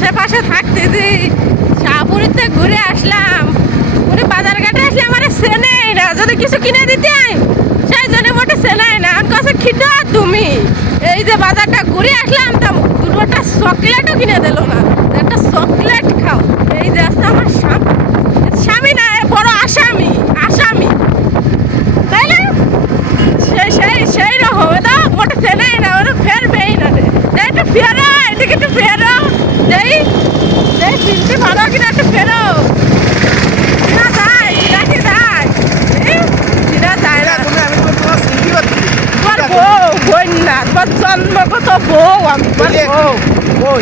আশেপাশে থাকতে যে শাহপুরিতে ঘুরে আসলাম, উনি বাজার ঘাটে আসলে আমার চেনেই না, যদি কিছু কিনে দিতে সেই জন্য মোটে চেনাই না। আমি কাছে খিদা তুমি এই যে বাজারটা ঘুরে আসলাম, তা দুটোটা চকলেটও কিনে দিল না, একটা চকলেট খাও। এই যে আছে আমার স্বামী না, বড় আসামি আসামি, তাই না? সেই রকম এটা মোটে চেনাই না, ওরা ফেরবেই না রে। একটু ফেরো, এদিকে একটু ফেরো, এই চিনতে পারো কিনা একটু ফেরো। কিনা যায়, কিনা কি যায়, কিনা যায় না। তোমার বউ বই না, তোমার জন্মগত বউ, আমি তোমার বউ।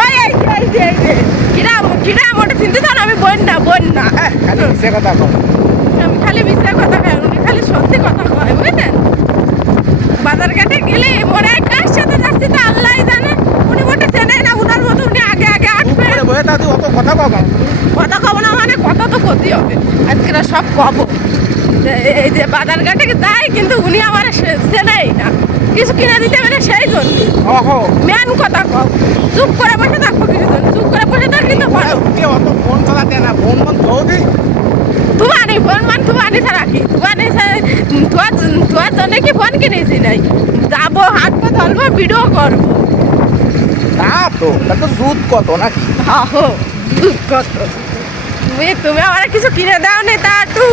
ওই এই যে কিনা কিনা মোটে চিনতে চান, আমি বোন না কথা কও। আমি খালি মিথ্যা কথা কয়, উনি খালি সত্যি কথা কয়, বুঝলেন? বাজার ঘাটে গেলে মনে হয় কার সাথে যাচ্ছি তা আল্লাহ জানে। উনি মোটে চেনে না, উনার মতো উনি আগে আগে আসবে। কথা কও কেন? কথা কব না মানে কথা তো ক্ষতি হবে, আজকে সব কব। এই যে বাজার ঘাটে যাই, কিন্তু উনি আমার চেনেই না, কিছু কিনে দিতে পারে সেই জন্য। মেন কথা কব, চুপ করে বসে থাকবো কিছু জন, চুপ করে বসে থাকলে তো ভালো। ফোন চালাতে না, ফোন ধোদি তোমারই ফোন মান তোমারই ছাড়া কি, তোমার জন্য কি ফোন কিনেছি নাই? যাবো, হাঁটবো, ধরবো, ভিডিও করবো। তা তো সুদ কত নাকি? আহো দুধ কত, তুমি আমার কিছু কিনে দাও নি, তা একটু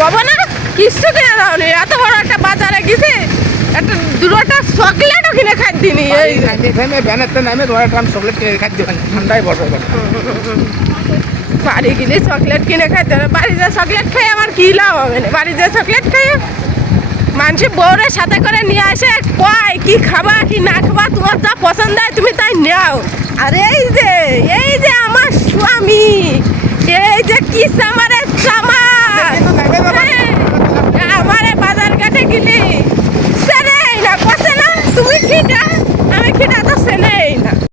কব না? কিছু কিনে দাও নি, এত বড় একটা বাজারে গেছে, একটা দুটোটা চকলেটও কিনে খাই দিনি। এই ভ্যানেতে নামে চকলেট কিনে খাই দিবেন, ঠান্ডায় বড় বাড়ি গেলে চকলেট কিনে খাইতে হবে। বাড়িতে চকলেট খাই আমার কি লাভ হবে না? বাড়িতে চকলেট খাই মানুষ বউরের সাথে করে নিয়ে আসে, কয় কি খাবা কি না খাবা, তোমার যা পছন্দ হয় তুমি তাই নাও। আর এই যে আমার স্বামী